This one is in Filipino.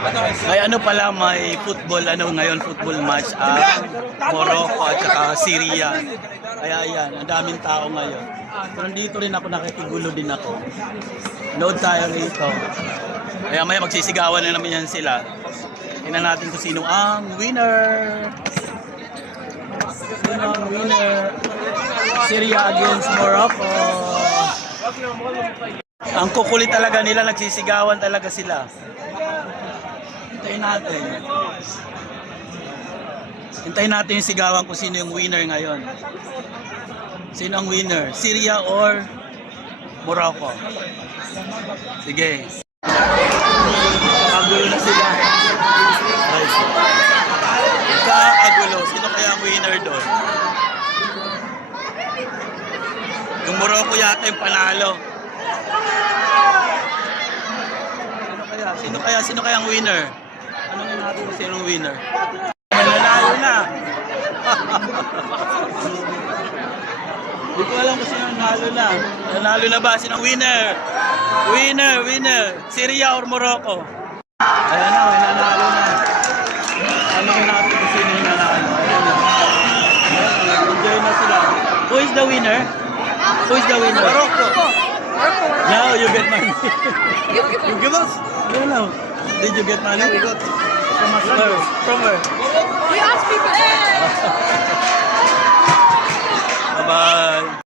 May ano pala, may football, ano ngayon, football match Morocco at saka Syria. Kaya yan, ang daming tao ngayon. Pero dito rin ako, nakikigulo din ako. Nood tayo rito. Kaya may magsisigawan na naman yan sila. Tingnan natin kung sino ang winner. Sino ang winner? Syria against Morocco. Ang kukulit talaga nila, nagsisigawan talaga sila. Hintayin natin. Hintayin natin yung sigawan kung sino yung winner ngayon. Sino ang winner? Syria or Morocco? Sige. Kagulo na sila. Kagulo. Sino kaya ang winner doon? Yung Morocco yata yung panalo. Sino kaya ang winner? Anong natin kung sino ang winner? Nanalo na. Hindi ko alam kung sino nanalo na. Nanalo na ba? Sino ang winner? Winner. Syria or Morocco? Ayan na, may nanalo na. Ano natin kung sino yung nanalo? Ayan na. Enjoy na sila. Who is the winner? Morocco. Now you get money. You give us? No. Did you get money? We got from where? We ask people. Bye-bye.